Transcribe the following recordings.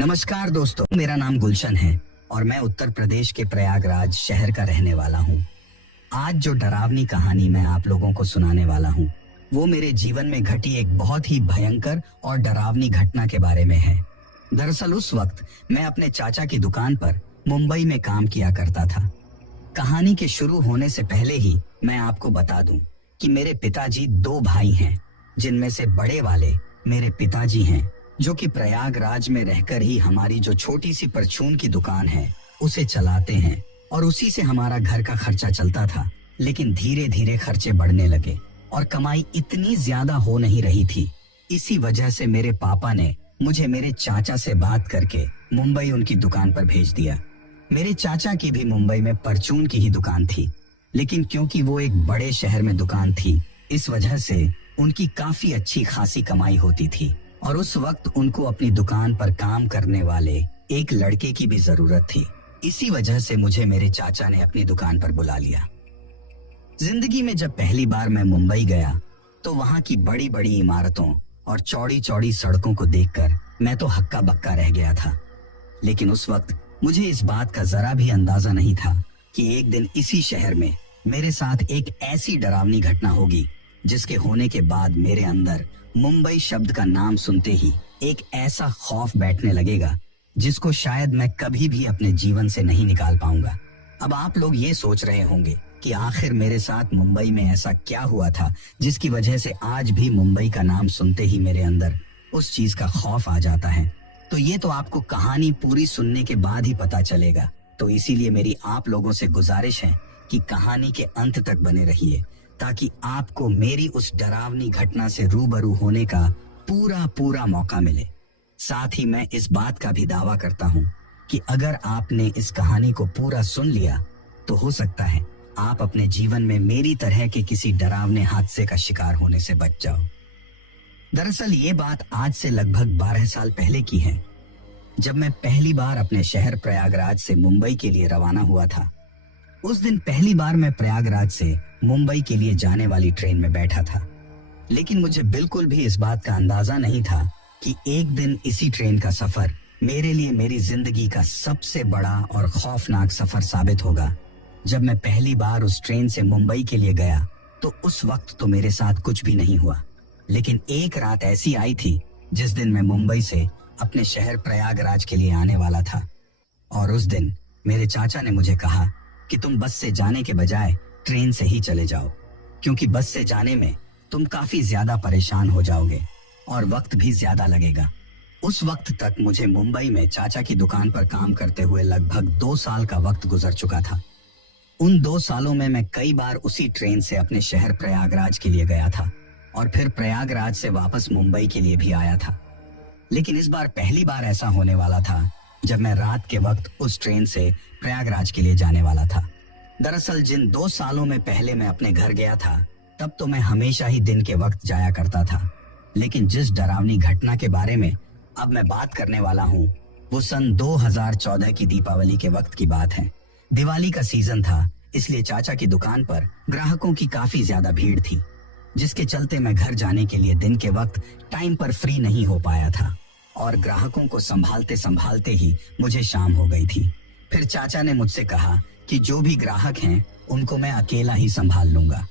नमस्कार दोस्तों, मेरा नाम गुलशन है और मैं उत्तर प्रदेश के प्रयागराज शहर का रहने वाला हूँ। आज जो डरावनी कहानी मैं आप लोगों को सुनाने वाला हूँ, वो मेरे जीवन में घटी एक बहुत ही भयंकर और डरावनी घटना के बारे में है। दरअसल उस वक्त मैं अपने चाचा की दुकान पर मुंबई में काम किया करता था। कहानी के शुरू होने से पहले ही मैं आपको बता दूं कि मेरे पिताजी दो भाई हैं, जिनमें से बड़े वाले मेरे पिताजी हैं, जो कि प्रयागराज में रहकर ही हमारी जो छोटी सी परचून की दुकान है उसे चलाते हैं और उसी से हमारा घर का खर्चा चलता था। लेकिन धीरे धीरे खर्चे बढ़ने लगे और कमाई इतनी ज्यादा हो नहीं रही थी। इसी वजह से मेरे पापा ने मुझे मेरे चाचा से बात करके मुंबई उनकी दुकान पर भेज दिया। मेरे चाचा की भी मुंबई में परचून की ही दुकान थी, लेकिन क्योंकि वो एक बड़े शहर में दुकान थी, इस वजह से उनकी काफी अच्छी खासी कमाई होती थी और उस वक्त उनको अपनी दुकान पर काम करने वाले एक लड़के की भी जरूरत थी। इसी वजह से मुझे मेरे चाचा ने अपनी दुकान पर बुला लिया। जिंदगी में जब पहली बार मैं मुंबई गया तो वहां की बड़ी बड़ी इमारतों और चौड़ी चौड़ी सड़कों को देखकर मैं तो हक्का बक्का रह गया था। लेकिन उस वक्त मुझे इस बात का जरा भी अंदाजा नहीं था कि एक दिन इसी शहर में मेरे साथ एक ऐसी डरावनी घटना होगी, जिसके होने के बाद मेरे अंदर मुंबई शब्द का नाम सुनते ही एक ऐसा खौफ बैठने लगेगा, जिसको शायद मैं कभी भी अपने जीवन से नहीं निकाल पाऊंगा। अब आप लोग ये सोच रहे होंगे कि आखिर मेरे साथ मुंबई में ऐसा क्या हुआ था, जिसकी वजह से आज भी मुंबई का नाम सुनते ही मेरे अंदर उस चीज का खौफ आ जाता है। तो ये तो आपको कहानी पूरी सुनने के बाद ही पता चलेगा। तो इसीलिए मेरी आप लोगों से गुजारिश है कि कहानी के अंत तक बने रहिए, ताकि आपको मेरी उस डरावनी घटना से रूबरू होने का पूरा पूरा मौका मिले। साथ ही मैं इस बात का भी दावा करता हूँ कि अगर आपने इस कहानी को पूरा सुन लिया तो हो सकता है आप अपने जीवन में मेरी तरह के किसी डरावने हादसे का शिकार होने से बच जाओ। दरअसल ये बात आज से लगभग 12 साल पहले की है, जब मैं पहली बार अपने शहर प्रयागराज से मुंबई के लिए रवाना हुआ था। उस दिन पहली बार मैं प्रयागराज से मुंबई के लिए जाने वाली ट्रेन में बैठा था, लेकिन मुझे बिल्कुल भी इस बात का अंदाजा नहीं था कि एक दिन इसी ट्रेन का सफर मेरे लिए मेरी जिंदगी का सबसे बड़ा और खौफनाक सफर साबित होगा। जब मैं पहली बार उस ट्रेन से मुंबई के लिए गया तो उस वक्त तो मेरे साथ कुछ भी नहीं हुआ, लेकिन एक रात ऐसी आई थी जिस दिन मैं मुंबई से अपने शहर प्रयागराज के लिए आने वाला था। और उस दिन मेरे चाचा ने मुझे कहा कि तुम बस से जाने के बजाय ट्रेन से ही चले जाओ, क्योंकि बस से जाने में तुम काफी ज्यादा परेशान हो जाओगे और वक्त भी ज्यादा लगेगा। उस वक्त तक मुझे मुंबई में चाचा की दुकान पर काम करते हुए लगभग 2 साल का वक्त गुजर चुका था। उन 2 सालों में मैं कई बार उसी ट्रेन से अपने शहर प्रयागराज के लिए गया था और फिर प्रयागराज से वापस मुंबई के लिए भी आया था। लेकिन इस बार पहली बार ऐसा होने वाला था जब मैं रात के वक्त उस ट्रेन से प्रयागराज के लिए जाने वाला था। दरअसल जिन 2 सालों में पहले मैं अपने घर गया था, तब तो मैं हमेशा ही दिन के वक्त जाया करता था। लेकिन जिस डरावनी घटना के बारे में अब मैं बात करने वाला हूँ, वो सन 2014 की दीपावली के वक्त की बात है। दिवाली का सीजन था, इसलिए चाचा की दुकान पर ग्राहकों की काफी ज्यादा भीड़ थी, जिसके चलते मैं घर जाने के लिए दिन के वक्त टाइम पर फ्री नहीं हो पाया था और ग्राहकों को संभालते संभालते ही मुझे शाम हो गई थी। फिर चाचा ने मुझसे कहा कि जो भी ग्राहक हैं उनको मैं अकेला ही संभाल लूंगा।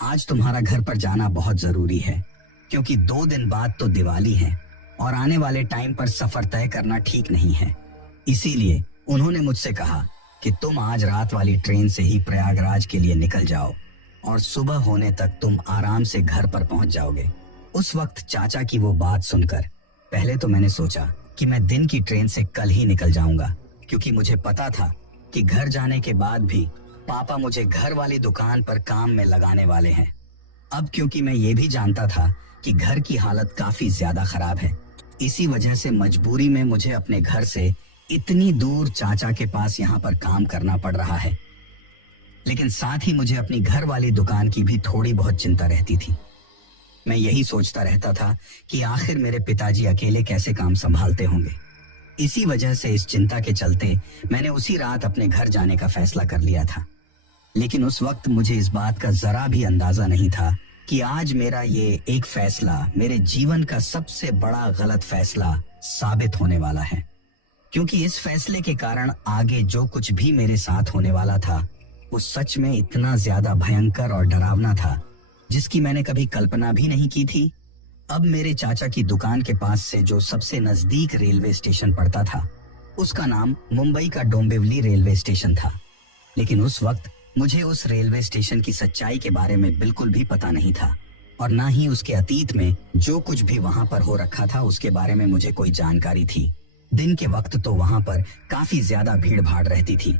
आज तुम्हारा घर पर जाना बहुत जरूरी है, क्योंकि 2 दिन बाद तो दिवाली है और आने वाले टाइम पर सफर तय करना ठीक नहीं है। इसीलिए उन्होंने मुझसे कहा कि तुम आज रात वाली ट्रेन से ही प्रयागराज के लिए निकल जाओ और सुबह होने तक तुम आराम से घर पर पहुंच जाओगे। उस वक्त चाचा की वो बात सुनकर पहले तो मैंने सोचा कि मैं दिन की ट्रेन से कल ही निकल जाऊंगा, क्योंकि मुझे पता था कि घर जाने के बाद भी पापा मुझे घर वाली दुकान पर काम में लगाने वाले हैं। अब क्योंकि मैं ये भी जानता था कि घर की हालत काफी ज्यादा खराब है, इसी वजह से मजबूरी में मुझे अपने घर से इतनी दूर चाचा के पास यहाँ पर काम करना पड़ रहा है। लेकिन साथ ही मुझे अपनी घर वाली दुकान की भी थोड़ी बहुत चिंता रहती थी। मैं यही सोचता रहता था कि आखिर मेरे पिताजी अकेले कैसे काम संभालते होंगे। इसी वजह से इस चिंता के चलते मैंने उसी रात अपने घर जाने का फैसला कर लिया था। लेकिन उस वक्त मुझे इस बात का जरा भी अंदाजा नहीं था कि आज मेरा ये एक फैसला मेरे जीवन का सबसे बड़ा गलत फैसला साबित होने वाला है। क्योंकि इस फैसले के कारण आगे जो कुछ भी मेरे साथ होने वाला था वो सच में इतना ज्यादा भयंकर और डरावना था जिसकी मैंने कभी कल्पना भी नहीं की थी। अब मेरे चाचा की दुकान के पास से जो सबसे नजदीक रेलवे स्टेशन पड़ता था उसका नाम मुंबई का डोंबिवली रेलवे स्टेशन था। लेकिन उस वक्त मुझे उस रेलवे स्टेशन की सच्चाई के बारे में बिल्कुल भी पता नहीं था और ना ही उसके अतीत में जो कुछ भी वहां पर हो रखा था उसके बारे में मुझे कोई जानकारी थी। दिन के वक्त तो वहां पर काफी ज्यादा भीड़ भाड़ रहती थी,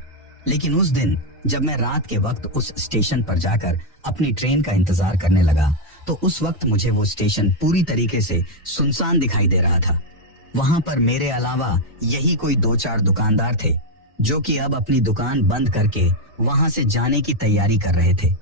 लेकिन उस दिन जब मैं रात के वक्त उस स्टेशन पर जाकर अपनी ट्रेन का इंतजार करने लगा तो उस वक्त मुझे वो स्टेशन पूरी तरीके से सुनसान दिखाई दे रहा था। वहां पर मेरे अलावा यही कोई 2-4 दुकानदार थे जो कि अब अपनी दुकान बंद करके वहां से जाने की तैयारी कर रहे थे।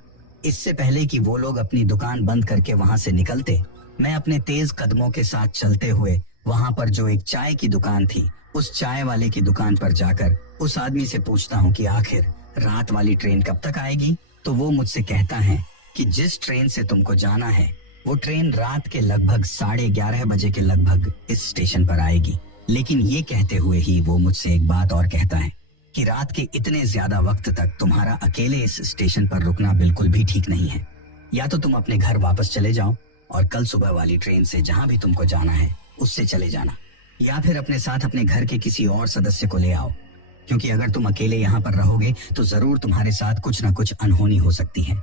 इससे पहले कि वो लोग अपनी दुकान बंद करके वहां से निकलते, मैं अपने तेज कदमों के साथ चलते हुए वहां पर जो एक चाय की दुकान थी उस चाय वाले की दुकान पर जाकर उस आदमी से पूछता हूँ कि आखिर रात वाली ट्रेन कब तक आएगी। तो वो मुझसे कहता है कि जिस ट्रेन से तुमको जाना है वो ट्रेन रात के लगभग 11:30 बजे के लगभग इस स्टेशन पर आएगी। लेकिन ये कहते हुए ही वो मुझसे एक बात और कहता है कि रात के इतने ज्यादा वक्त तक तुम्हारा अकेले इस स्टेशन पर रुकना बिल्कुल भी ठीक नहीं है। या तो तुम अपने घर वापस चले जाओ और कल सुबह वाली ट्रेन से जहां भी तुमको जाना है उससे चले जाना, या फिर अपने साथ अपने घर के किसी और सदस्य को ले आओ, क्योंकि अगर तुम अकेले यहाँ पर रहोगे तो जरूर तुम्हारे साथ कुछ न कुछ अनहोनी हो सकती है।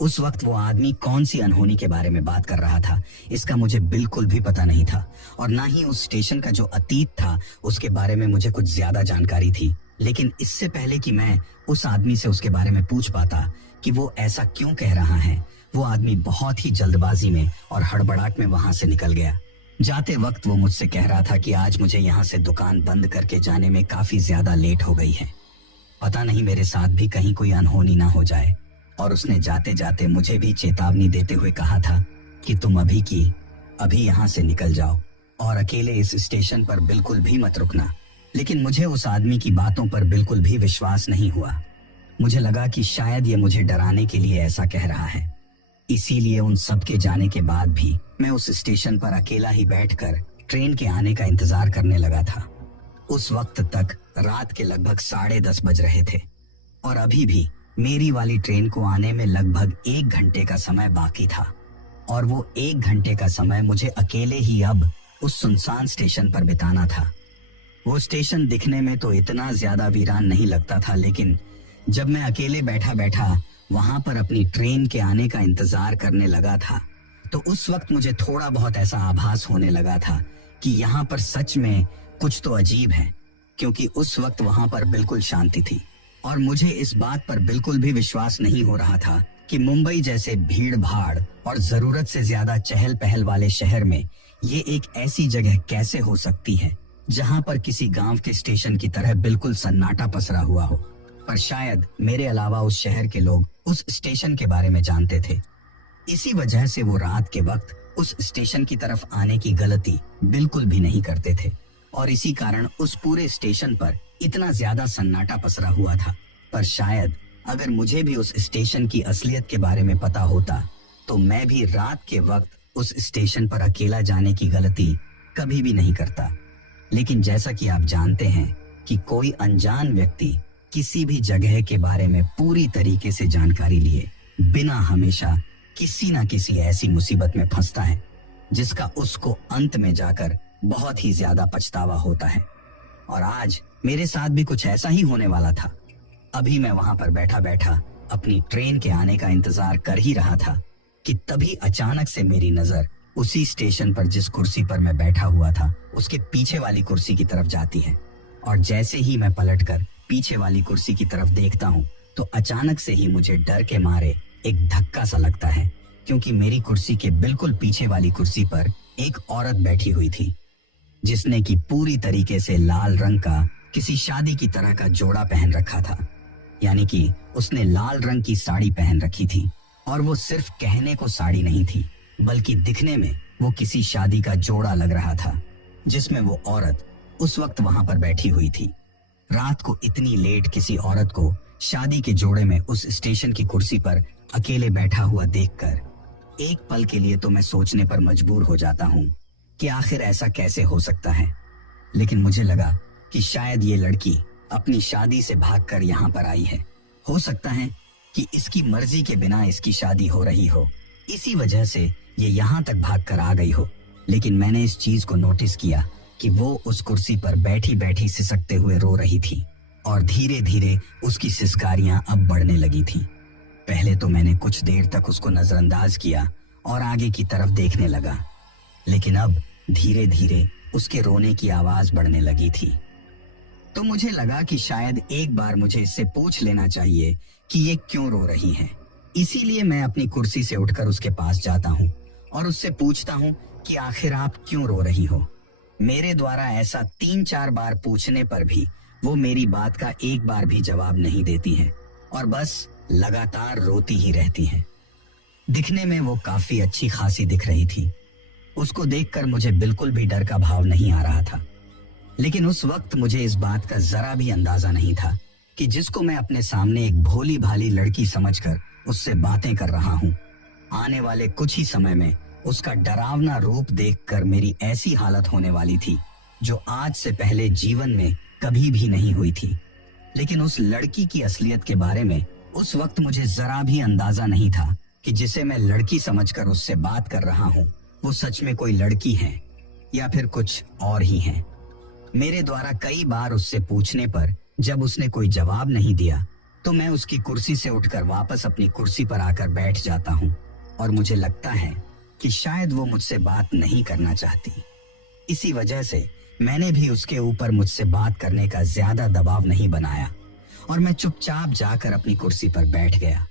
उस वक्त वो आदमी कौन सी अनहोनी के बारे में बात कर रहा था इसका मुझे बिल्कुल भी पता नहीं था और ना ही उस स्टेशन का जो अतीत था उसके बारे में मुझे कुछ ज्यादा जानकारी थी। लेकिन इससे पहले कि मैं उस आदमी से उसके बारे में पूछ पाता कि वो ऐसा क्यों कह रहा है, वो आदमी बहुत ही जल्दबाजी में और हड़बड़ाहट में वहां से निकल गया। जाते वक्त वो मुझसे कह रहा था कि आज मुझे यहाँ से दुकान बंद करके जाने में काफी ज्यादा लेट हो गई है, पता नहीं मेरे साथ भी कहीं कोई अनहोनी ना हो जाए। और उसने जाते जाते मुझे भी चेतावनी देते हुए कहा था कि तुम अभी यहाँ से निकल जाओ और अकेले इस स्टेशन पर बिल्कुल भी मत रुकना। लेकिन मुझे उस आदमी की बातों पर बिल्कुल भी विश्वास नहीं हुआ। मुझे लगा कि शायद ये मुझे डराने के लिए ऐसा कह रहा है। इसीलिए उन सब के जाने के बाद भी मैं उस स्टेशन पर अकेला ही बैठकर ट्रेन के आने का इंतजार करने लगा था। उस वक्त तक रात के लगभग 10:30 बज रहे थे और अभी भी मेरी वाली ट्रेन को आने में लगभग 1 घंटे का समय बाकी था और वो 1 घंटे का समय मुझे अकेले ही अब उस सुनसान स्टेशन पर बिताना था। वो स्टेशन दिखने में तो इतना ज्यादा वीरान नहीं लगता था, लेकिन जब मैं अकेले बैठा बैठा वहां पर अपनी ट्रेन के आने का इंतजार करने लगा था तो उस वक्त मुझे थोड़ा बहुत ऐसा आभास होने लगा था कि यहाँ पर सच में कुछ तो अजीब है, क्योंकि उस वक्त वहां पर बिल्कुल शांति थी और मुझे इस बात पर बिल्कुल भी विश्वास नहीं हो रहा था कि मुंबई जैसे भीड़ भाड़ और जरूरत से ज्यादा चहल पहल वाले शहर में ये एक ऐसी जगह कैसे हो सकती है जहां पर किसी गांव के स्टेशन की तरह बिल्कुल सन्नाटा पसरा हुआ हो। पर शायद मेरे अलावा उस शहर के लोग उस स्टेशन के बारे में जानते थे, इसी वजह से वो रात के वक्त उस स्टेशन की तरफ आने की गलती बिल्कुल भी नहीं करते थे और इसी कारण उस पूरे स्टेशन पर इतना ज्यादा सन्नाटा पसरा हुआ था। पर शायद अगर मुझे भी उस स्टेशन की असलियत के बारे में पता होता तो मैं भी रात के वक्त उस स्टेशन पर अकेला जाने की गलती कभी भी नहीं करता। लेकिन जैसा कि आप जानते हैं कि कोई अनजान व्यक्ति किसी भी जगह के बारे में पूरी तरीके से जानकारी लिए बिना हमेशा किसी ना किसी ऐसी मुसीबत में फंसता है जिसका उसको अंत में जाकर बहुत ही ज्यादा पछतावा होता है। और आज मेरे साथ भी कुछ ऐसा ही होने वाला था। अभी मैं वहां पर बैठा बैठा अपनी ट्रेन के आने का इंतजार कर ही रहा था कि तभी अचानक से मेरी नजर उसी स्टेशन पर जिस कुर्सी पर मैं बैठा हुआ था उसके पीछे वाली कुर्सी की तरफ जाती है और जैसे ही मैं पलटकर पीछे वाली कुर्सी की तरफ देखता हूँ तो अचानक से ही मुझे डर के मारे एक धक्का सा लगता है, क्योंकि मेरी कुर्सी के बिल्कुल पीछे वाली कुर्सी पर एक औरत बैठी हुई थी जिसने की पूरी तरीके से लाल रंग का किसी शादी की तरह का जोड़ा पहन रखा था। यानी कि उसने लाल रंग की साड़ी पहन रखी थी और वो सिर्फ कहने को साड़ी नहीं थी बल्कि दिखने में वो किसी शादी का जोड़ा लग रहा था जिसमें वो औरत उस वक्त वहां पर बैठी हुई थी। रात को इतनी लेट किसी औरत को शादी के जोड़े में उस स्टेशन की कुर्सी पर अकेले बैठा हुआ देखकर एक पल के लिए तो मैं सोचने पर मजबूर हो जाता हूँ कि आखिर ऐसा कैसे हो सकता है। लेकिन मुझे लगा कि शायद ये लड़की अपनी शादी से भागकर यहाँ पर आई है। हो सकता है कि इसकी मर्जी के बिना इसकी शादी हो रही हो, इसी वजह से ये यहाँ तक भागकर आ गई हो। लेकिन मैंने इस चीज को नोटिस किया कि वो उस कुर्सी पर बैठी बैठी सिसकते हुए रो रही थी और धीरे धीरे उसकी सिसकारियां अब बढ़ने लगी थी। पहले तो मैंने कुछ देर तक उसको नजरअंदाज किया और आगे की तरफ देखने लगा, लेकिन अब धीरे धीरे उसके रोने की आवाज बढ़ने लगी थी। तो मुझे लगा कि शायद एक बार मुझे इससे पूछ लेना चाहिए कि ये क्यों रो रही है। इसीलिए मैं अपनी कुर्सी से उठकर उसके पास जाता हूँ और उससे पूछता हूँ कि आखिर आप क्यों रो रही हो। मेरे द्वारा ऐसा 3-4 बार पूछने पर भी वो मेरी बात का एक बार भी जवाब नहीं देती है और बस लगातार रोती ही रहती है। दिखने में वो काफी अच्छी खासी दिख रही थी। उसको देखकर मुझे बिल्कुल भी डर का भाव नहीं आ रहा था, लेकिन उस वक्त मुझे इस बात का जरा भी अंदाजा नहीं था कि जिसको मैं अपने सामने एक भोली भाली लड़की समझकर उससे बातें कर रहा हूँ, आने वाले कुछ ही समय में उसका डरावना रूप देखकर मेरी ऐसी हालत होने वाली थी जो आज से पहले जीवन में कभी भी नहीं हुई थी। लेकिन उस लड़की की असलियत के बारे में उस वक्त मुझे जरा भी अंदाजा नहीं था कि जिसे मैं लड़की समझकर उससे बात कर रहा हूँ वो सच में कोई लड़की है या फिर कुछ और ही है। मेरे द्वारा कई बार उससे पूछने पर जब उसने कोई जवाब नहीं दिया तो मैं उसकी कुर्सी से उठकर वापस अपनी कुर्सी पर आकर बैठ जाता हूँ और मुझे लगता है कि शायद वो मुझसे बात नहीं करना चाहती। इसी वजह से मैंने भी उसके ऊपर मुझसे बात करने का ज्यादा दबाव नहीं बनाया और मैं चुपचाप जाकर अपनी कुर्सी पर बैठ गया।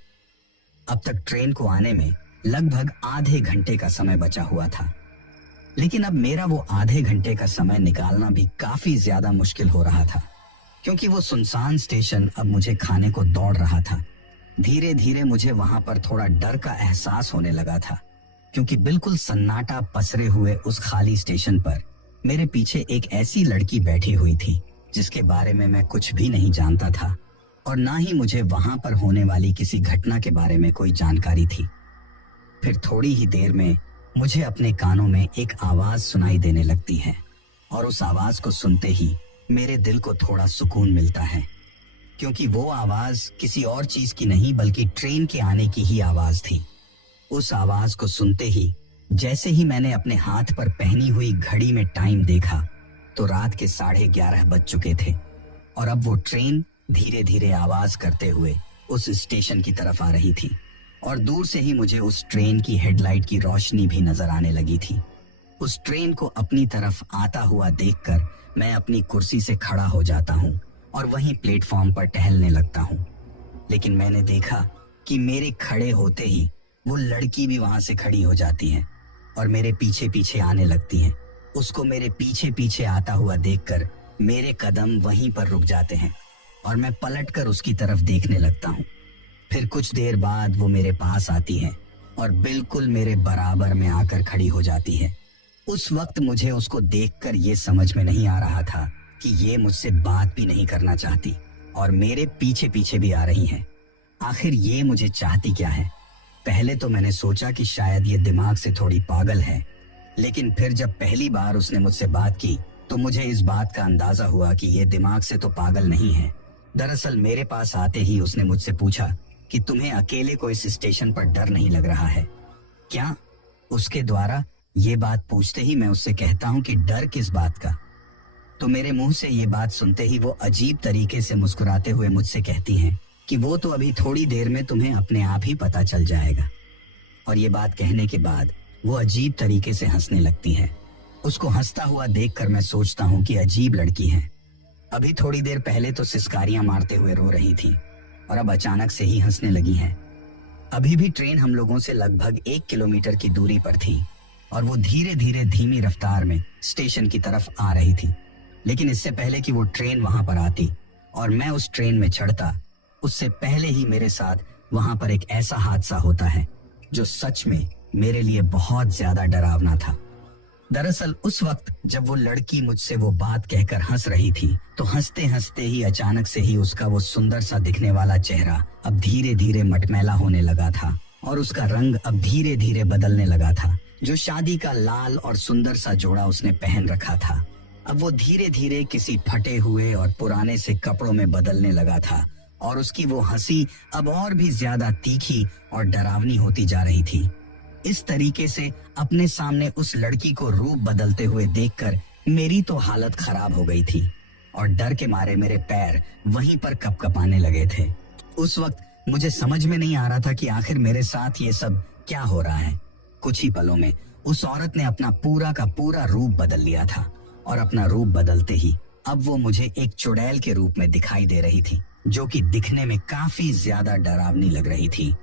अब तक ट्रेन को आने में लगभग आधे घंटे का समय बचा हुआ था, लेकिन अब मेरा वो आधे घंटे का समय निकालना भी काफी ज्यादा मुश्किल हो रहा था, क्योंकि वो सुनसान स्टेशन अब मुझे खाने को दौड़ रहा था। धीरे धीरे मुझे वहां पर थोड़ा डर का एहसास होने लगा था, क्योंकि बिल्कुल सन्नाटा पसरे हुए उस खाली स्टेशन पर मेरे पीछे एक ऐसी लड़की बैठी हुई थी जिसके बारे में मैं कुछ भी नहीं जानता था और ना ही मुझे वहां पर होने वाली किसी घटना के बारे में कोई जानकारी थी। फिर थोड़ी ही देर में मुझे अपने कानों में एक आवाज सुनाई देने लगती है और उस आवाज को सुनते ही मेरे दिल को थोड़ा सुकून मिलता है, क्योंकि वो आवाज किसी और चीज की नहीं बल्कि ट्रेन के आने की ही आवाज थी। उस आवाज को सुनते ही जैसे ही मैंने अपने हाथ पर पहनी हुई घड़ी में टाइम देखा तो रात के 11:30 बज चुके थे और अब वो ट्रेन धीरे धीरे आवाज करते हुए उस स्टेशन की तरफ आ रही थी और दूर से ही मुझे उस ट्रेन की हेडलाइट की रोशनी भी नजर आने लगी थी। उस ट्रेन को अपनी तरफ आता हुआ देखकर मैं अपनी कुर्सी से खड़ा हो जाता हूँ और वहीं प्लेटफॉर्म पर टहलने लगता हूँ। लेकिन मैंने देखा कि मेरे खड़े होते ही वो लड़की भी वहां से खड़ी हो जाती है और मेरे पीछे पीछे आने लगती है। उसको मेरे पीछे पीछे आता हुआ देखकर मेरे कदम वहीं पर रुक जाते हैं और मैं पलटकर उसकी तरफ देखने लगता हूँ। फिर कुछ देर बाद वो मेरे पास आती है और बिल्कुल मेरे बराबर में आकर खड़ी हो जाती है। उस वक्त मुझे उसको देखकर ये समझ में नहीं आ रहा था कि ये मुझसे बात भी नहीं करना चाहती और मेरे पीछे पीछे भी आ रही है। आखिर ये मुझे चाहती क्या है? पहले तो मैंने सोचा कि शायद ये दिमाग से थोड़ी पागल है, लेकिन फिर जब पहली बार उसने मुझसे बात की तो मुझे इस बात का अंदाजा हुआ कि ये दिमाग से तो पागल नहीं है। दरअसल मेरे पास आते ही उसने मुझसे पूछा कि तुम्हें अकेले को इस स्टेशन पर डर नहीं लग रहा है क्या? उसके द्वारा ये बात पूछते ही मैं उससे कहता हूँ कि डर किस बात का? तो मेरे मुंह से ये बात सुनते ही वो अजीब तरीके से मुस्कुराते हुए मुझसे कहती हैं कि वो तो अभी थोड़ी देर में तुम्हें अपने आप ही पता चल जाएगा। और ये बात कहने के बाद वो अजीब तरीके से हंसने लगती है। उसको हंसता हुआ देखकर मैं सोचता हूँ कि अजीब लड़की है। अभी थोड़ी देर पहले तो सिसकारियां मारते हुए रो रही थी और अब अचानक से ही हंसने लगी है। अभी भी ट्रेन हम लोगों से लगभग 1 किलोमीटर की दूरी पर थी और वो धीरे धीरे धीमी रफ्तार में स्टेशन की तरफ आ रही थी। लेकिन इससे पहले कि वो ट्रेन वहां पर आती और मैं उस ट्रेन में चढ़ता, उससे पहले ही मेरे साथ वहां पर एक ऐसा हादसा होता है जो सच में मेरे लिए बहुत ज्यादा डरावना था। दरअसल उस वक्त जब वो लड़की मुझसे वो बात कहकर हंस रही थी तो हंसते हंसते ही अचानक से ही उसका वो सुंदर सा दिखने वाला चेहरा अब धीरे धीरे मटमैला होने लगा था और उसका रंग अब धीरे धीरे बदलने लगा था। जो शादी का लाल और सुंदर सा जोड़ा उसने पहन रखा था अब वो धीरे धीरे किसी फटे हुए और पुराने से कपड़ों में बदलने लगा था और उसकी वो हंसी अब और भी ज्यादा तीखी और डरावनी होती जा रही थी। इस तरीके से अपने सामने उस लड़की को रूप बदलते हुए देखकर मेरी तो हालत खराब हो गई थी और डर के मारे मेरे पैर वहीं पर कपकपाने लगे थे। उस वक्त मुझे समझ में नहीं आ रहा था कि आखिर मेरे साथ ये सब क्या हो रहा है। कुछ ही पलों में उस औरत ने अपना पूरा का पूरा रूप बदल लिया था और अपना रूप बदलते ही अब वो मुझे एक चुड़ैल के रूप में दिखाई दे रही थी, जो कि दिखने में काफी ज्यादा डरावनी लग रही थी।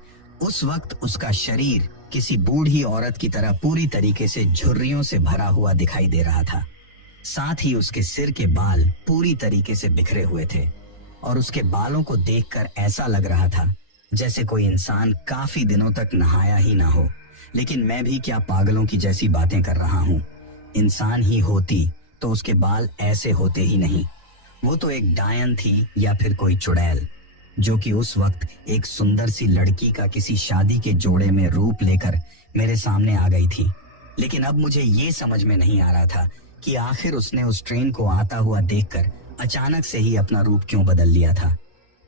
उस वक्त उसका शरीर किसी बूढ़ी औरत की तरह पूरी तरीके से झुर्रियों से भरा हुआ दिखाई दे रहा था। साथ ही उसके सिर के बाल पूरी तरीके से बिखरे हुए थे और उसके बालों को देखकर ऐसा लग रहा था जैसे कोई इंसान काफी दिनों तक नहाया ही ना हो। लेकिन मैं भी क्या पागलों की जैसी बातें कर रहा हूँ। इंसान ही होती तो उसके बाल ऐसे होते ही नहीं। वो तो एक डायन थी या फिर कोई चुड़ैल, जो कि उस वक्त एक सुंदर सी लड़की का किसी शादी के जोड़े में रूप लेकर मेरे सामने आ गई थी। लेकिन अब मुझे ये समझ में नहीं आ रहा था कि आखिर उसने उस ट्रेन को आता हुआ देखकर अचानक से ही अपना रूप क्यों बदल लिया था।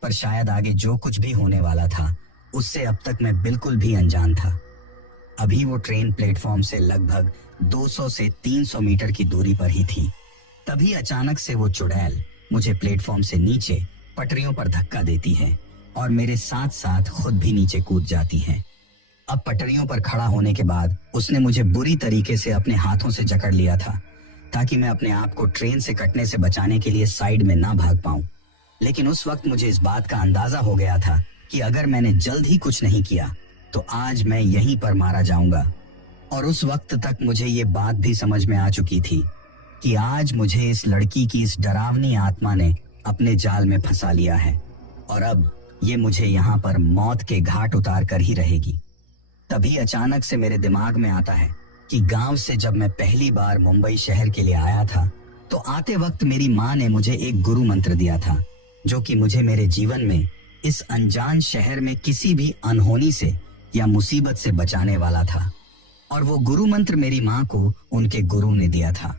पर शायद आगे जो कुछ भी होने वाला था उससे अब तक मैं बिल्कुल भी अनजान था। अभी वो ट्रेन प्लेटफॉर्म से लगभग 200 से 300 मीटर की दूरी पर ही थी। तभी अचानक से वो चुड़ैल मुझे प्लेटफॉर्म से नीचे पटरियों पर धक्का देती है और मेरे साथ साथ खुद भी नीचे कूद जाती है। अब पटरियों पर खड़ा होने के बाद उसने मुझे बुरी तरीके से अपने हाथों से जकड़ लिया था ताकि मैं अपने आप को ट्रेन से कटने से बचाने के लिए साइड में ना भाग पाऊं। लेकिन उस वक्त मुझे इस बात का अंदाजा हो गया था कि अगर मैंने जल्द ही कुछ नहीं किया तो आज मैं यहीं पर मारा जाऊंगा। और उस वक्त तक मुझे ये बात भी समझ में आ चुकी थी कि आज मुझे इस लड़की की इस डरावनी आत्मा ने अपने जाल में फंसा लिया है और अब ये मुझे यहाँ पर मौत के घाट उतार कर ही रहेगी। तभी अचानक से मेरे दिमाग में आता है कि गांव से जब मैं पहली बार मुंबई शहर के लिए आया था तो आते वक्त मेरी माँ ने मुझे एक गुरु मंत्र दिया था, जो कि मुझे मेरे जीवन में इस अनजान शहर में किसी भी अनहोनी से या मुसीबत से बचाने वाला था। और वो गुरु मंत्र मेरी माँ को उनके गुरु ने दिया था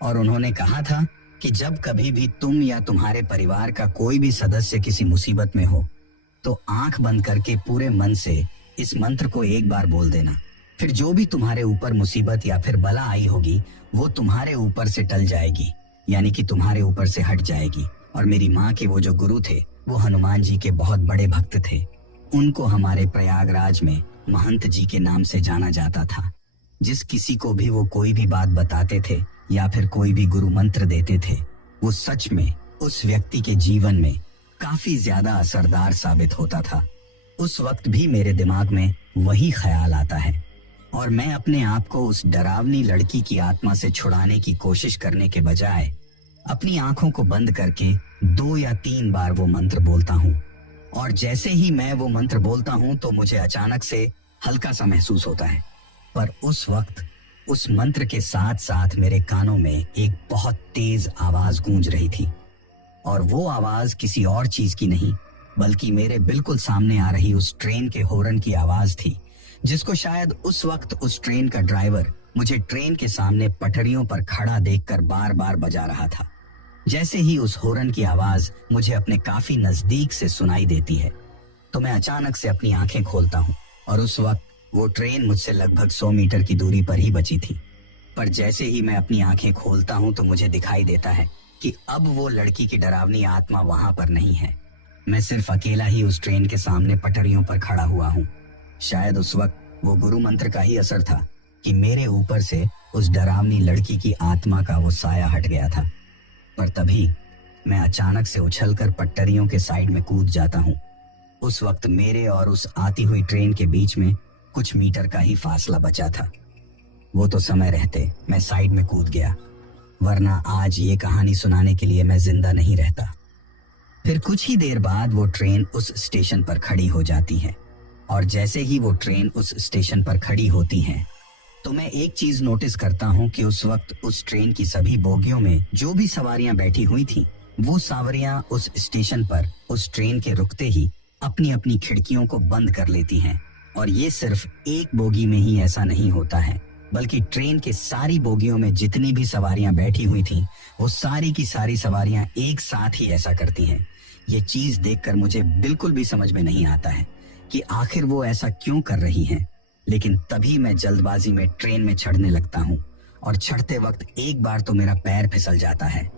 और उन्होंने कहा था कि जब कभी भी तुम या तुम्हारे परिवार का कोई भी सदस्य किसी मुसीबत में हो तो आंख बंद करके पूरे मन से इस मंत्र को एक बार बोल देना। फिर जो भी तुम्हारे ऊपर मुसीबत या फिर बला आई होगी वो तुम्हारे ऊपर से टल जाएगी, यानी कि तुम्हारे ऊपर से हट जाएगी। और मेरी माँ के वो जो गुरु थे वो हनुमान जी के बहुत बड़े भक्त थे। उनको हमारे प्रयागराज में महंत जी के नाम से जाना जाता था। जिस किसी को भी वो कोई भी बात बताते थे या फिर कोई भी गुरु मंत्र देते थे वो सच में उस व्यक्ति के जीवन में काफी ज्यादा असरदार साबित होता था। उस वक्त भी मेरे दिमाग में वही ख्याल आता है और मैं अपने आप को उस डरावनी लड़की की आत्मा से छुड़ाने की कोशिश करने के बजाय अपनी आंखों को बंद करके 2 या 3 बार वो मंत्र बोलता हूँ। और जैसे ही मैं वो मंत्र बोलता हूँ तो मुझे अचानक से हल्का सा महसूस होता है। पर उस वक्त उस मंत्र के साथ साथ मेरे कानों में एक बहुत तेज आवाज गूंज रही थी और वो आवाज किसी और चीज की नहीं बल्कि मेरे बिल्कुल सामने आ रही उस ट्रेन के हॉर्न की आवाज थी, जिसको शायद उस वक्त उस ट्रेन का ड्राइवर मुझे ट्रेन के सामने पटरियों पर खड़ा देखकर बार बार बजा रहा था। जैसे ही उस हॉर्न की आवाज मुझे अपने काफी नजदीक से सुनाई देती है तो मैं अचानक से अपनी आंखें खोलता हूँ और उस वक्त वो ट्रेन मुझसे लगभग 100 मीटर की दूरी पर ही बची थी। पर जैसे ही मैं अपनी आंखें खोलता हूँ तो मुझे दिखाई देता है कि अब वो लड़की की डरावनी आत्मा वहां पर नहीं है। मैं सिर्फ अकेला ही उस ट्रेन के सामने पटरियों पर खड़ा हुआ हूँ। शायद उस वक्त वो गुरु मंत्र का ही असर था कि मेरे ऊपर से उस डरावनी लड़की की आत्मा का वो साया हट गया था। पर तभी मैं अचानक से उछलकर पटरियों के साइड में कूद जाता हूँ। उस वक्त मेरे और उस आती हुई ट्रेन के बीच में कुछ मीटर का ही फासला बचा था। वो तो समय रहते मैं साइड में कूद गया, वरना आज ये कहानी सुनाने के लिए मैं जिंदा नहीं रहता। फिर कुछ ही देर बाद वो ट्रेन उस स्टेशन पर खड़ी हो जाती है और जैसे ही वो ट्रेन उस स्टेशन पर खड़ी होती है तो मैं एक चीज नोटिस करता हूँ कि उस वक्त उस ट्रेन की सभी बोगियों में जो भी सवारियां बैठी हुई थी वो सवारियां उस स्टेशन पर उस ट्रेन के रुकते ही अपनी अपनी खिड़कियों को बंद कर लेती हैं। और ये सिर्फ एक बोगी में ही ऐसा नहीं होता है, बल्कि ट्रेन के सारी बोगियों में जितनी भी सवारियां बैठी हुई थीं, वो सारी की सारी सवारियां एक साथ ही ऐसा करती हैं। ये चीज देखकर मुझे बिल्कुल भी समझ में नहीं आता है कि आखिर वो ऐसा क्यों कर रही हैं। लेकिन तभी मैं जल्दबाजी में ट्रेन में चढ़ने लगता हूँ और चढ़ते वक्त एक बार तो मेरा पैर फिसल जाता है,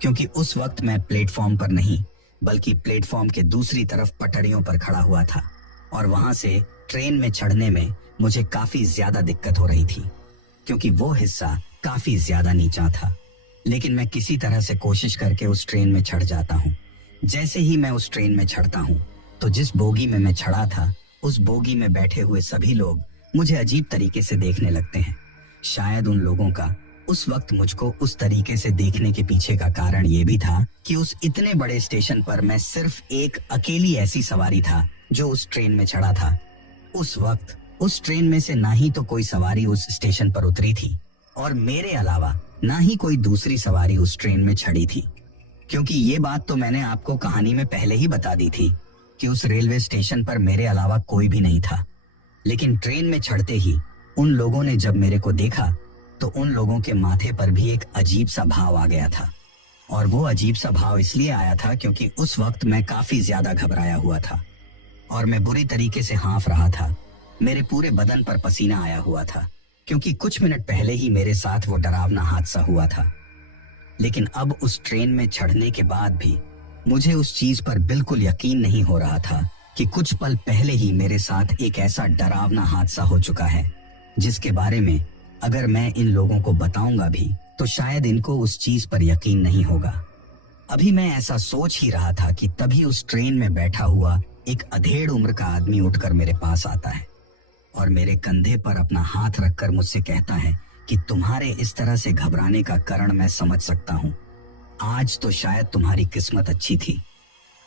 क्योंकि उस वक्त मैं प्लेटफॉर्म पर नहीं बल्कि प्लेटफॉर्म के दूसरी तरफ पटरियों पर खड़ा हुआ था और वहां से ट्रेन में चढ़ने में मुझे काफी ज्यादा दिक्कत हो रही थी, क्योंकि वो हिस्सा काफी ज्यादा नीचा था। लेकिन मैं किसी तरह से कोशिश करके उस ट्रेन में चढ़ जाता हूँ। जैसे ही मैं उस ट्रेन में चढ़ता हूँ तो जिस बोगी में मैं चढ़ा था, उस बोगी में बैठे हुए सभी लोग मुझे अजीब तरीके से देखने लगते हैं। शायद उन लोगों का उस वक्त मुझको उस तरीके से देखने के पीछे का कारण ये भी था कि उस इतने बड़े स्टेशन पर मैं सिर्फ एक अकेली ऐसी सवारी था जो उस ट्रेन में चढ़ा था। उस वक्त उस ट्रेन में से ना ही तो कोई सवारी उस स्टेशन पर उतरी थी और मेरे अलावा ना ही कोई दूसरी सवारी उस ट्रेन में चढ़ी थी, क्योंकि ये बात तो मैंने आपको कहानी में पहले ही बता दी थी कि उस रेलवे स्टेशन पर मेरे अलावा कोई भी नहीं था। लेकिन ट्रेन में चढ़ते ही उन लोगों ने जब मेरे को देखा तो उन लोगों के माथे पर भी एक अजीब सा भाव आ गया था। और वो अजीब सा भाव इसलिए आया था क्योंकि उस वक्त मैं काफी ज्यादा घबराया हुआ था और मैं बुरी तरीके से हाँफ रहा था। मेरे पूरे बदन पर पसीना आया हुआ था, क्योंकि कुछ मिनट पहले ही मेरे साथ वो डरावना हादसा हुआ था। लेकिन अब उस ट्रेन में चढ़ने के बाद भी मुझे उस चीज पर बिल्कुल यकीन नहीं हो रहा था कि कुछ पल पहले ही मेरे साथ एक ऐसा डरावना हादसा हो चुका है जिसके बारे में अगर मैं इन लोगों को बताऊंगा भी तो शायद इनको उस चीज पर यकीन नहीं होगा। अभी मैं ऐसा सोच ही रहा था कि तभी उस ट्रेन में बैठा हुआ एक अधेड़ उम्र का आदमी उठकर मेरे पास आता है और मेरे कंधे पर अपना हाथ रखकर मुझसे कहता है कि तुम्हारे इस तरह से घबराने का कारण मैं समझ सकता हूँ। आज तो शायद तुम्हारी किस्मत अच्छी थी,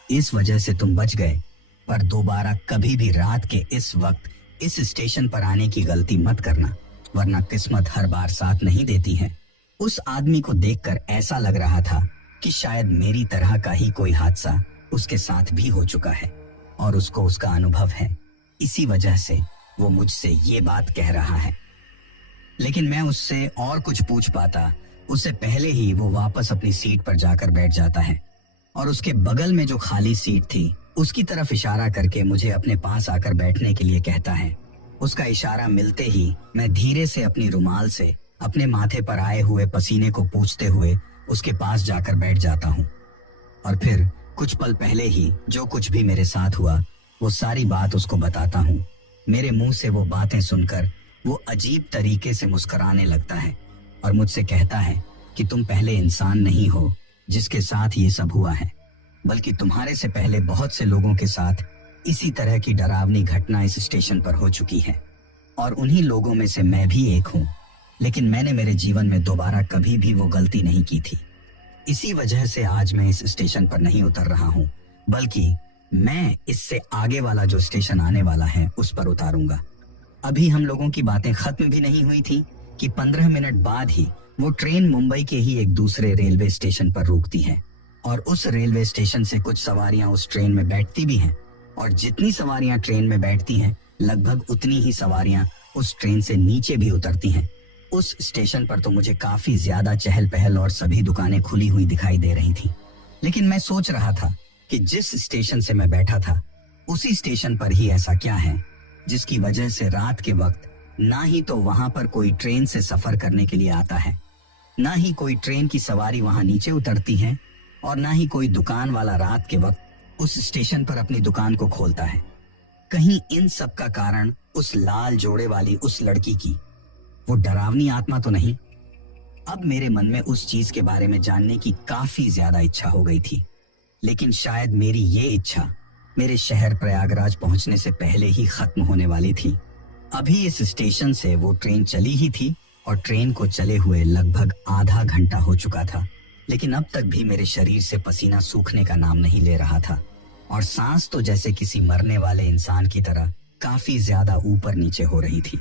इस वजह से तुम बच गए, पर दोबारा कभी भी रात के इस वक्त इस स्टेशन पर आने की गलती मत करना, वरना किस्मत हर बार साथ नहीं देती है। उस आदमी को देखकर ऐसा लग रहा था कि शायद मेरी तरह का ही कोई हादसा उसके साथ भी हो चुका है और उसको उसका अनुभव है, इसी वजह से वो मुझसे ये बात कह रहा है। लेकिन मैं उससे और कुछ पूछ पाता उससे पहले ही वो वापस अपनी सीट पर जाकर बैठ जाता है और उसके बगल में जो खाली सीट थी उसकी तरफ इशारा करके मुझे अपने पास आकर बैठने के लिए कहता है। उसका इशारा मिलते ही मैं धीरे से अपनी रुमाल से अपने माथे पर आए हुए पसीने को पोंछते हुए उसके पास जाकर बैठ जाता हूँ और फिर कुछ पल पहले ही जो कुछ भी मेरे साथ हुआ वो सारी बात उसको बताता हूँ। मेरे मुंह से वो बातें सुनकर वो अजीब तरीके से मुस्कुराने लगता है और मुझसे कहता है कि तुम पहले इंसान नहीं हो जिसके साथ ये सब हुआ है, बल्कि तुम्हारे से पहले बहुत से लोगों के साथ इसी तरह की डरावनी घटना इस स्टेशन पर हो चुकी है और उन्हीं लोगों में से मैं भी एक हूँ। लेकिन मैंने मेरे जीवन में दोबारा कभी भी वो गलती नहीं की थी। इसी वजह से आज मैं इस स्टेशन पर नहीं उतर रहा हूँ, बल्कि मैं इससे आगे वाला जो स्टेशन आने वाला है उस पर उतारूंगा। अभी हम लोगों की बातें खत्म भी नहीं हुई थी कि 15 मिनट बाद ही वो ट्रेन मुंबई के ही एक दूसरे रेलवे स्टेशन पर रुकती है और उस रेलवे स्टेशन से कुछ सवारियां उस ट्रेन में बैठती भी हैं और जितनी सवारियां ट्रेन में बैठती हैं लगभग उतनी ही सवारियां उस ट्रेन से नीचे भी उतरती हैं। उस स्टेशन पर तो मुझे काफी ज्यादा चहल पहल और सभी दुकानें खुली हुई दिखाई दे रही थी। लेकिन मैं सोच रहा था कि जिस स्टेशन से मैं बैठा था उसी स्टेशन पर ही ऐसा क्या है जिसकी वजह से रात के वक्त ना ही तो वहां पर कोई ट्रेन से सफर करने के लिए आता है, ना ही कोई ट्रेन की सवारी वहां नीचे उतरती है और ना ही कोई दुकान वाला रात के वक्त उस स्टेशन पर अपनी दुकान को खोलता है। कहीं इन सब का कारण उस लाल जोड़े वाली उस लड़की की वो डरावनी आत्मा तो नहीं? अब मेरे मन में उस चीज के बारे में जानने की काफी ज्यादा इच्छा हो गई थी, लेकिन शायद मेरी ये इच्छा मेरे शहर प्रयागराज पहुंचने से पहले ही खत्म होने वाली थी। अभी इस स्टेशन से वो ट्रेन चली ही थी और ट्रेन को चले हुए लगभग आधा घंटा हो चुका था, लेकिन अब तक भी मेरे शरीर से पसीना सूखने का नाम नहीं ले रहा था और सांस तो जैसे किसी मरने वाले इंसान की तरह काफी ज्यादा ऊपर नीचे हो रही थी।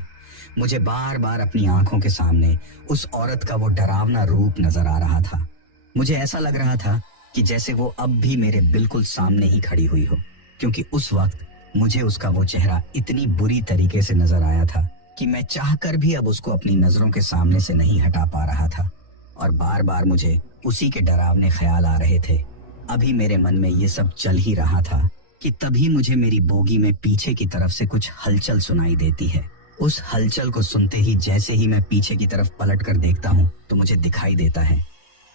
मुझे बार बार अपनी आंखों के सामने उस औरत का वो डरावना रूप नजर आ रहा था। मुझे ऐसा लग रहा था कि जैसे वो अब भी मेरे बिल्कुल सामने ही खड़ी हुई हो, क्योंकि उस वक्त मुझे उसका वो चेहरा इतनी बुरी तरीके से नजर आया था कि मैं चाहकर भी अब उसको अपनी नजरों के सामने से नहीं हटा पा रहा था और बार बार मुझे उसी के डरावने ख्याल आ रहे थे। अभी मेरे मन में ये सब चल ही रहा था कि तभी मुझे मेरी बोगी में पीछे की तरफ से कुछ हलचल सुनाई देती है। उस हलचल को सुनते ही जैसे ही मैं पीछे की तरफ पलट कर देखता हूँ तो मुझे दिखाई देता है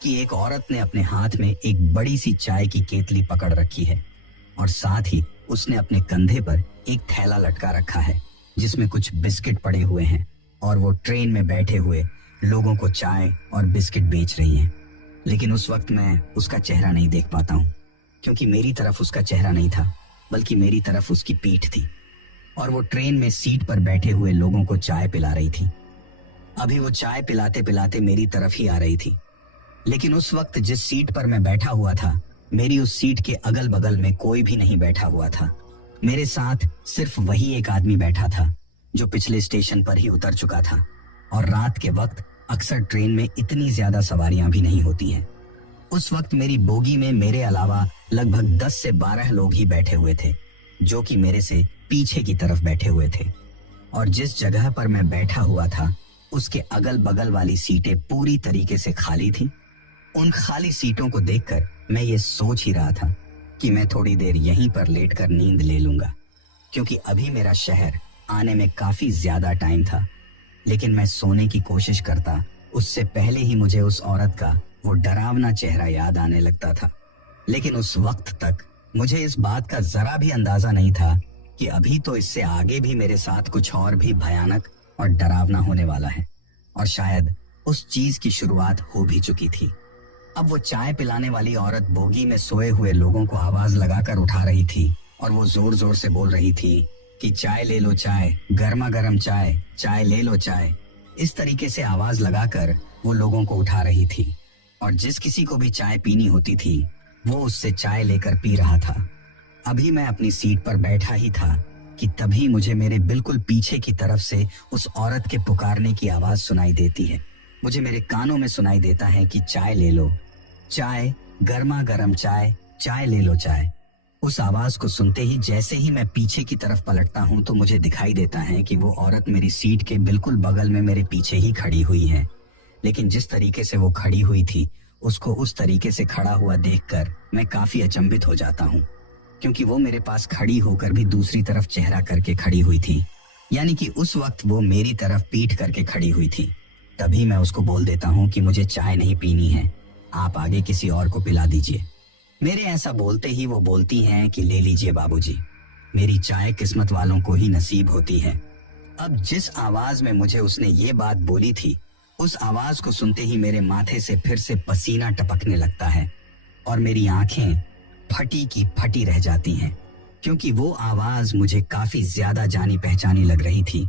कि एक औरत ने अपने हाथ में एक बड़ी सी चाय की केतली पकड़ रखी है और साथ ही उसने अपने कंधे पर एक थैला लटका रखा है जिसमें कुछ बिस्किट पड़े हुए हैं और वो ट्रेन में बैठे हुए लोगों को चाय और बिस्किट बेच रही हैं। लेकिन उस वक्त मैं उसका चेहरा नहीं देख पाता हूँ क्योंकि मेरी तरफ उसका चेहरा नहीं था बल्कि मेरी तरफ उसकी पीठ थी और वो ट्रेन में सीट पर बैठे हुए लोगों को चाय पिला रही थी। अभी वो चाय पिलाते पिलाते मेरी तरफ ही आ रही थी, लेकिन उस वक्त जिस सीट पर मैं बैठा हुआ था मेरी उस सीट के अगल बगल में कोई भी नहीं बैठा हुआ था। मेरे साथ सिर्फ वही एक आदमी बैठा था जो पिछले स्टेशन पर ही उतर चुका था और रात के वक्त अक्सर ट्रेन में इतनी ज्यादा सवारियां भी नहीं होती हैं। उस वक्त मेरी बोगी में मेरे अलावा लगभग 10 से 12 लोग ही बैठे हुए थे जो कि मेरे से पीछे की तरफ बैठे हुए थे और जिस जगह पर मैं बैठा हुआ था उसके अगल बगल वाली सीटें पूरी तरीके से खाली थीं। उन खाली सीटों को देखकर मैं ये सोच ही रहा था कि मैं थोड़ी देर यहीं पर लेटकर नींद ले लूंगा क्योंकि अभी मेरा शहर आने में काफी ज्यादा टाइम था। लेकिन मैं सोने की कोशिश करता उससे पहले ही मुझे उस औरत का वो डरावना चेहरा याद आने लगता था। लेकिन उस वक्त तक मुझे इस बात का जरा भी अंदाजा नहीं था कि अभी तो इससे आगे भी मेरे साथ कुछ और भी भयानक और डरावना होने वाला है और शायद उस चीज की शुरुआत हो भी चुकी थी। अब वो चाय पिलाने वाली औरत बोगी में सोए हुए लोगों को आवाज लगाकर उठा रही थी और वो जोर जोर से बोल रही थी कि चाय ले लो चाय, गर्मा गर्म चाय, चाय ले लो चाय। इस तरीके से आवाज लगाकर वो लोगों को उठा रही थी और जिस किसी को भी चाय पीनी होती थी वो उससे चाय लेकर पी रहा था। अभी मैं अपनी सीट पर बैठा ही था कि तभी मुझे मेरे बिल्कुल पीछे की तरफ से उस औरत के पुकारने की आवाज सुनाई देती है। मुझे मेरे कानों में सुनाई देता है कि चाय ले लो चाय, गर्मा गर्म चाय, चाय ले लो चाय। उस आवाज को सुनते ही जैसे ही मैं पीछे की तरफ पलटता हूँ तो मुझे दिखाई देता है कि वो औरत मेरी सीट के बिल्कुल बगल में मेरे पीछे ही खड़ी हुई है। लेकिन जिस तरीके से वो खड़ी हुई थी उसको उस तरीके से खड़ा हुआ देखकर मैं काफी अचंभित हो जाता हूँ क्योंकि वो मेरे पास खड़ी होकर भी दूसरी तरफ चेहरा करके खड़ी हुई थी, यानी कि उस वक्त वो मेरी तरफ पीठ करके खड़ी हुई थी। तभी मैं उसको बोल देता हूँ कि मुझे चाय नहीं पीनी है, आप आगे किसी और को पिला दीजिए। मेरे ऐसा बोलते ही वो बोलती हैं कि ले लीजिए बाबूजी, मेरी चाय किस्मत वालों को ही नसीब होती है। अब जिस आवाज में मुझे उसने ये बात बोली थी उस आवाज को सुनते ही मेरे माथे से फिर से पसीना टपकने लगता है और मेरी आंखें फटी की फटी रह जाती हैं क्योंकि वो आवाज मुझे काफी ज्यादा जानी पहचानी लग रही थी।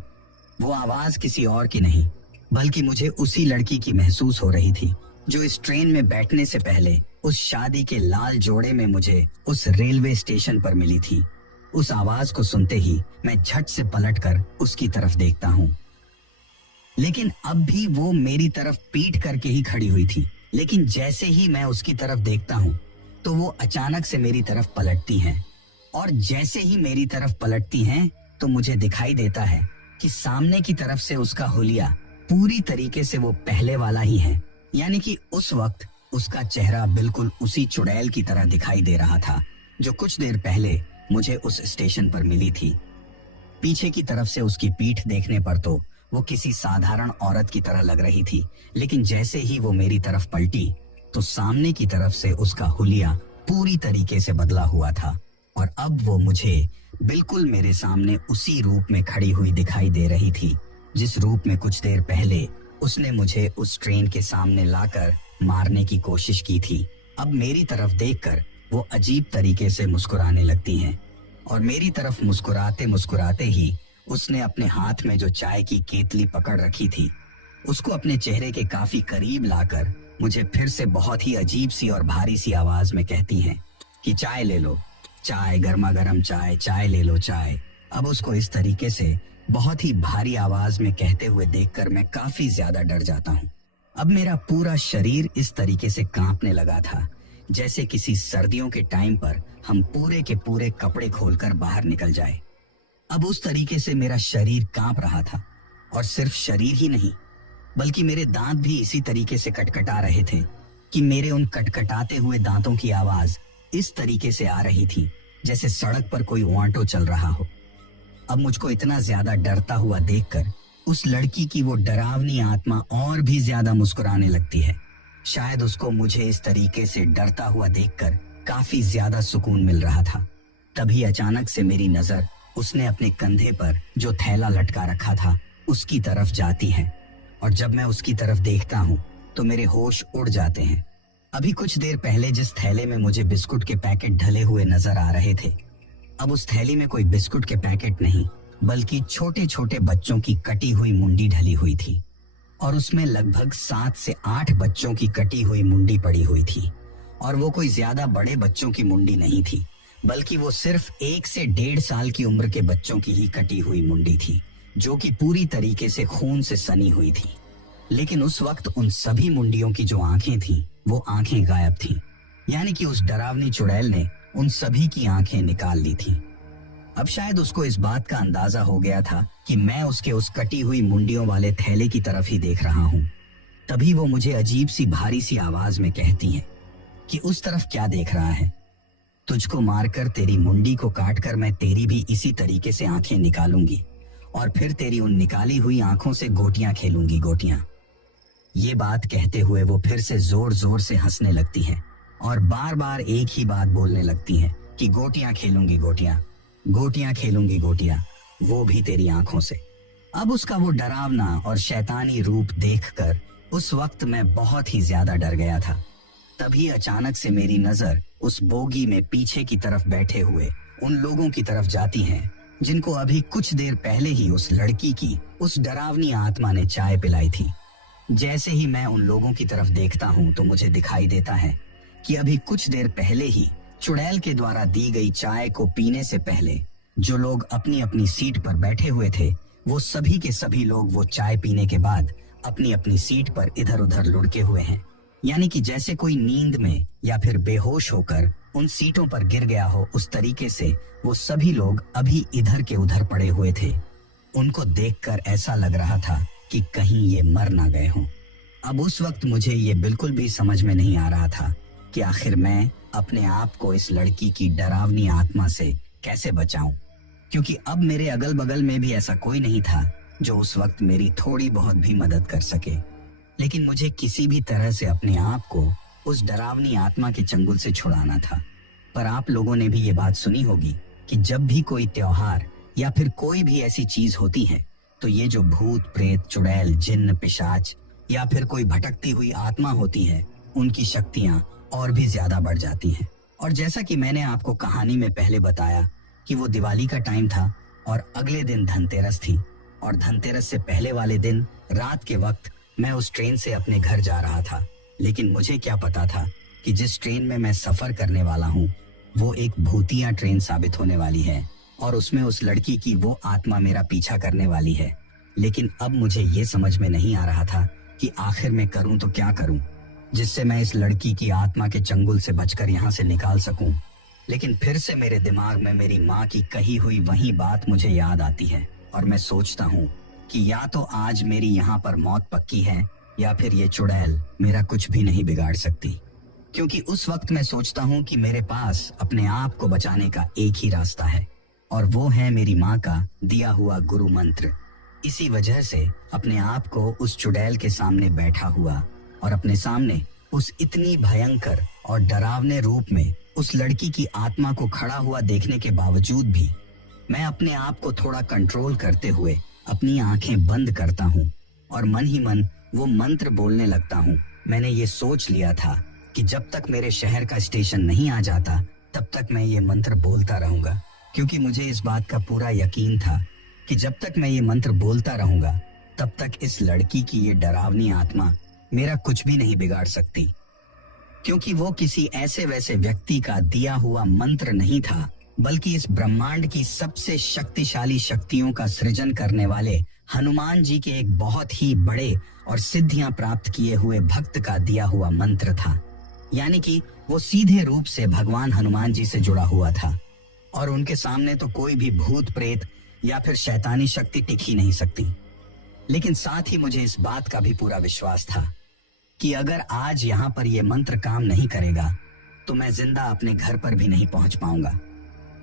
वो आवाज किसी और की नहीं बल्कि मुझे उसी लड़की की महसूस हो रही थी जो इस ट्रेन में बैठने से पहले उस शादी के लाल जोड़े में मुझे उस रेलवे स्टेशन पर मिली थी। उस आवाज को सुनते ही मैं झट से पलटकर उसकी तरफ देखता हूँ, लेकिन अब भी वो मेरी तरफ पीठ करके ही खड़ी हुई थी। लेकिन जैसे ही मैं उसकी तरफ देखता हूँ तो वो अचानक से मेरी तरफ पलटती हैं और जैसे ही मेरी तरफ पलटती हैं तो मुझे दिखाई देता है कि सामने की तरफ से उसका हुलिया पूरी तरीके से वो पहले वाला ही है, यानी कि उस वक्त उसका चेहरा बिल्कुल उसी चुड़ैल की तरह दिखाई दे रहा था जो कुछ देर पहले मुझे उस स्टेशन पर मिली थी। पीछे की तरफ से उसकी पीठ देखने पर तो वो किसी साधारण औरत की तरह लग रही थी, लेकिन जैसे ही वो मेरी तरफ पलटी तो सामने की तरफ से उसका हुलिया पूरी तरीके से बदला हुआ था और अब वो मुझे बिल्कुल मेरे सामने उसी रूप में खड़ी हुई दिखाई दे रही थी जिस रूप में कुछ देर पहले उसने मुझे उस ट्रेन के सामने लाकर मारने की कोशिश की थी। अब मेरी तरफ देखकर वो अजीब तरीके से मुस्कुराने लगती हैं और मेरी तरफ मुस्कुराते मुस्कुराते ही उसने अपने हाथ में जो चाय की केतली पकड़ रखी थी उसको अपने चेहरे के काफी करीब लाकर मुझे फिर से बहुत ही अजीब सी और भारी सी आवाज में कहती हैं कि चाय ले लो चाय, गर्मा गर्म चाय, चाय ले लो चाय। अब उसको इस तरीके से बहुत ही भारी आवाज में कहते हुए देखकर मैं काफी ज्यादा डर जाता हूँ। अब मेरा पूरा शरीर इस तरीके से कांपने लगा था जैसे किसी सर्दियों के टाइम पर हम पूरे के पूरे कपड़े खोलकर बाहर निकल जाए। अब उस तरीके से मेरा शरीर कांप रहा था और सिर्फ शरीर ही नहीं, बल्कि मेरे दांत भी इसी तरीके से कटकटा रहे थे कि मेरे उन कटकटाते हुए दांतों की आवाज इस तरीके से आ रही थी जैसे सड़क पर कोई ऑटो चल रहा हो। अब मुझको इतना ज्यादा डरता हुआ देखकर उस लड़की की वो डरावनी आत्मा और भी ज्यादा मुस्कुराने लगती है। शायद उसको मुझे इस तरीके से डरता हुआ देखकर काफी ज्यादा सुकून मिल रहा था। तभी अचानक से मेरी नजर उसने अपने कंधे पर जो थैला लटका रखा था उसकी तरफ जाती है, और जब मैं उसकी तरफ देखता हूँ तो मेरे होश उड़ जाते हैं। अभी कुछ देर पहले जिस थैले में मुझे बिस्कुट के पैकेट ढले हुए नजर आ रहे थे, अब उस थैली में कोई बिस्कुट के पैकेट नहीं बल्कि छोटे छोटे बच्चों की कटी हुई मुंडी ढली हुई थी, और उसमें लगभग 7 से 8 बच्चों की कटी हुई मुंडी पड़ी हुई थी। और वो कोई ज्यादा बड़े बच्चों की मुंडी नहीं थी, बल्कि वो सिर्फ 1 से 1.5 साल की उम्र के बच्चों की ही कटी हुई मुंडी थी, जो कि पूरी तरीके से खून से सनी हुई थी। लेकिन उस वक्त उन सभी मुंडियों की जो आंखें थीं, वो आंखें गायब थीं। यानी कि उस डरावनी चुड़ैल ने उन सभी की आंखें निकाल ली थीं। अब शायद उसको इस बात का अंदाजा हो गया था कि मैं उसके उस कटी हुई मुंडियों वाले थैले की तरफ ही देख रहा हूँ। तभी वो मुझे अजीब सी भारी सी आवाज में कहती है कि उस तरफ क्या देख रहा है? तुझको मारकर तेरी मुंडी को काटकर मैं तेरी भी इसी तरीके से आंखें निकालूंगी, और फिर तेरी उन निकाली हुई आंखों से गोटियां खेलूंगी, गोटियां। ये बात कहते हुए वो फिर से जोर जोर से हंसने लगती है और बार बार एक ही बात बोलने लगती है कि गोटियां खेलूंगी, गोटियां, गोटियां खेलूंगी, गोटियां, वो भी तेरी आंखों से। अब उसका वो डरावना और शैतानी रूप देखकर उस वक्त मैं बहुत ही ज्यादा डर गया था। तभी अचानक से मेरी नजर उस बोगी में पीछे की तरफ बैठे हुए उन लोगों की तरफ जाती है जिनको अभी कुछ देर पहले ही उस लड़की की उस डरावनी आत्मा ने चाय पिलाई थी। जैसे ही मैं उन लोगों की तरफ देखता हूँ तो मुझे दिखाई देता है कि अभी कुछ देर पहले ही चुड़ैल के द्वारा दी गई चाय को पीने से पहले जो लोग अपनी अपनी सीट पर बैठे हुए थे, वो सभी के सभी लोग वो चाय पीने के बाद अपनी अपनी सीट पर इधर उधर लुढ़के हुए हैं। यानी कि जैसे कोई नींद में या फिर बेहोश होकर उन सीटों पर गिर गया हो, उस तरीके से वो सभी लोग अभी इधर के उधर पड़े हुए थे। उनको देखकर ऐसा लग रहा था कि कहीं ये मर ना गए हों। अब उस वक्त मुझे ये बिल्कुल भी समझ में नहीं आ रहा था कि आखिर मैं अपने आप को इस लड़की की डरावनी आत्मा से कैसे बचाऊं, क्योंकि अब मेरे अगल बगल में भी ऐसा कोई नहीं था जो उस वक्त मेरी थोड़ी बहुत भी मदद कर सके। लेकिन मुझे किसी भी तरह से अपने आप को उस डरावनी आत्मा के चंगुल से छुड़ाना था। पर आप लोगों ने भी ये बात सुनी होगी कि जब भी कोई त्योहार या फिर कोई भी ऐसी चीज होती है तो ये जो भूत प्रेत, चुड़ैल, जिन्न, पिशाच या फिर कोई भटकती हुई आत्मा होती है, उनकी शक्तियां और भी ज्यादा बढ़ जाती हैं। और जैसा कि मैंने आपको कहानी में पहले बताया कि वो दिवाली का टाइम था और अगले दिन धनतेरस थी, और धनतेरस से पहले वाले दिन रात के वक्त मैं उस ट्रेन से अपने घर जा रहा था। लेकिन मुझे क्या पता था कि जिस ट्रेन में मैं सफर करने वाला हूँ वो एक भूतिया ट्रेन साबित होने वाली है, और उसमें उस लड़की की वो आत्मा मेरा पीछा करने वाली है। लेकिन अब मुझे ये समझ में नहीं आ रहा था कि आखिर मैं करूं तो क्या करूं जिससे मैं इस लड़की की आत्मा के चंगुल से बचकर यहाँ से निकाल सकूं। लेकिन फिर से मेरे दिमाग में मेरी माँ की कही हुई वही बात मुझे याद आती है, और मैं सोचता हूँ कि या तो आज मेरी यहाँ पर मौत पक्की है या फिर ये चुड़ैल मेरा कुछ भी नहीं बिगाड़ सकती। क्योंकि उस वक्त मैं सोचता हूँ कि मेरे पास अपने आप को बचाने का एक ही रास्ता है, और वो है मेरी माँ का दिया हुआ गुरु मंत्र। इसी वजह से अपने आप को उस चुड़ैल के सामने बैठा हुआ और अपने सामने उस इतनी भयंकर और डरावने रूप में उस लड़की की आत्मा को खड़ा हुआ देखने के बावजूद भी मैं अपने आप को थोड़ा कंट्रोल करते हुए अपनी आंखें बंद करता हूँ और मन ही मन वो मंत्र बोलने लगता हूँ। मैंने ये सोच लिया था कि जब तक मेरे शहर का स्टेशन नहीं आ जाता तब तक मैं ये मंत्र बोलता रहूंगा, क्योंकि मुझे इस बात का पूरा यकीन था कि जब तक मैं ये मंत्र बोलता रहूंगा तब तक इस लड़की की ये डरावनी आत्मा मेरा कुछ भी नहीं बिगाड़ सकती, क्योंकि वो किसी ऐसे वैसे व्यक्ति का दिया हुआ मंत्र नहीं था, बल्कि इस ब्रह्मांड की सबसे शक्तिशाली शक्तियों का सृजन करने वाले हनुमान जी के एक बहुत ही बड़े और सिद्धियां प्राप्त किए हुए भक्त का दिया हुआ मंत्र था। यानी कि वो सीधे रूप से भगवान हनुमान जी से जुड़ा हुआ था, और उनके सामने तो कोई भी भूत प्रेत या फिर शैतानी शक्ति टिक ही नहीं सकती। लेकिन साथ ही मुझे इस बात का भी पूरा विश्वास था कि अगर आज यहाँ पर यह मंत्र काम नहीं करेगा तो मैं जिंदा अपने घर पर भी नहीं पहुंच पाऊंगा,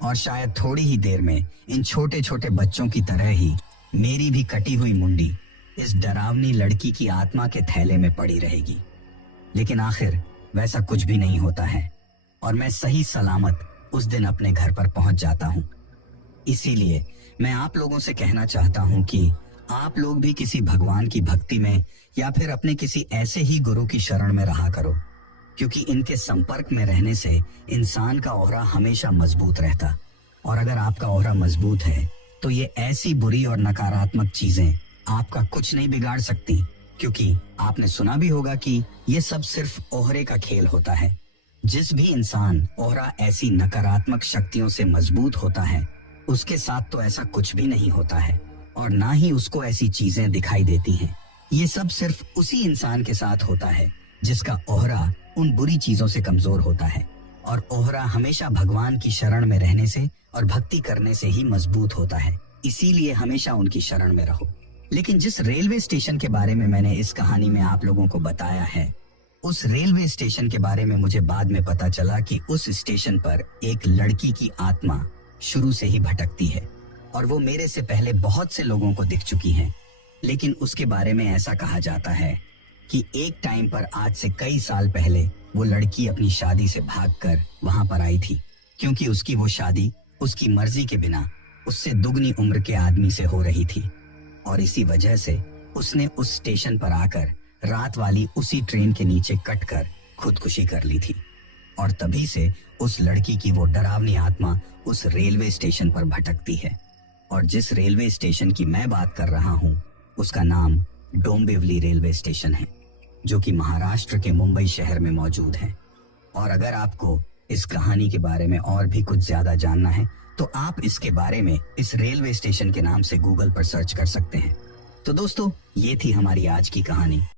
और शायद थोड़ी ही देर में इन छोटे छोटे बच्चों की तरह ही मेरी भी कटी हुई मुंडी इस डरावनी लड़की की आत्मा के थैले में पड़ी रहेगी। लेकिन आखिर वैसा कुछ भी नहीं होता है और मैं सही सलामत उस दिन अपने घर पर पहुंच जाता हूं। इसीलिए मैं आप लोगों से कहना चाहता हूं कि आप लोग भी किसी भगवान की भक्ति में या फिर अपने किसी ऐसे ही गुरु की शरण में रहा करो, क्योंकि इनके संपर्क में रहने से इंसान का ऑरा हमेशा मजबूत रहता। और अगर आपका ऑरा मजबूत है तो ये ऐसी बुरी और नकारात्मक चीजें आपका कुछ नहीं बिगाड़ सकती, क्योंकि आपने सुना भी होगा कि ये सब सिर्फ ओहरे का खेल होता है। जिस भी इंसान ओहरा ऐसी नकारात्मक शक्तियों से मजबूत होता है उसके साथ तो ऐसा कुछ भी नहीं होता है और ना ही उसको ऐसी चीजें दिखाई देती हैं। ये सब सिर्फ उसी इंसान के साथ होता है जिसका ओहरा उन बुरी चीजों से कमजोर होता है, और ओहरा हमेशा भगवान की शरण में रहने से और भक्ति करने से ही मजबूत होता है। इसीलिए हमेशा उनकी शरण में रहो। लेकिन जिस रेलवे स्टेशन के बारे में मैंने इस कहानी में आप लोगों को बताया है, उस रेलवे स्टेशन के बारे में मुझे बाद में पता चला कि उस स्टेशन पर एक लड़की की आत्मा शुरू से ही भटकती है और वो मेरे से पहले बहुत से लोगों को दिख चुकी है। लेकिन उसके बारे में ऐसा कहा जाता है कि एक टाइम पर आज से कई साल पहले वो लड़की अपनी शादी से भागकर वहां पर आई थी, क्योंकि उसकी वो शादी उसकी मर्जी के बिना उससे दुगनी उम्र के आदमी से हो रही थी, और इसी वजह से उसने उस स्टेशन पर आकर रात वाली उसी ट्रेन के नीचे कटकर खुदकुशी कर ली थी। और तभी से उस लड़की की वो डरावनी आत्मा उस रेलवे स्टेशन पर भटकती है। और जिस रेलवे स्टेशन की मैं बात कर रहा हूँ उसका नाम डोंबिवली रेलवे स्टेशन है, जो कि महाराष्ट्र के मुंबई शहर में मौजूद है। और अगर आपको इस कहानी के बारे में और भी कुछ ज्यादा जानना है तो आप इसके बारे में इस रेलवे स्टेशन के नाम से गूगल पर सर्च कर सकते हैं। तो दोस्तों, ये थी हमारी आज की कहानी।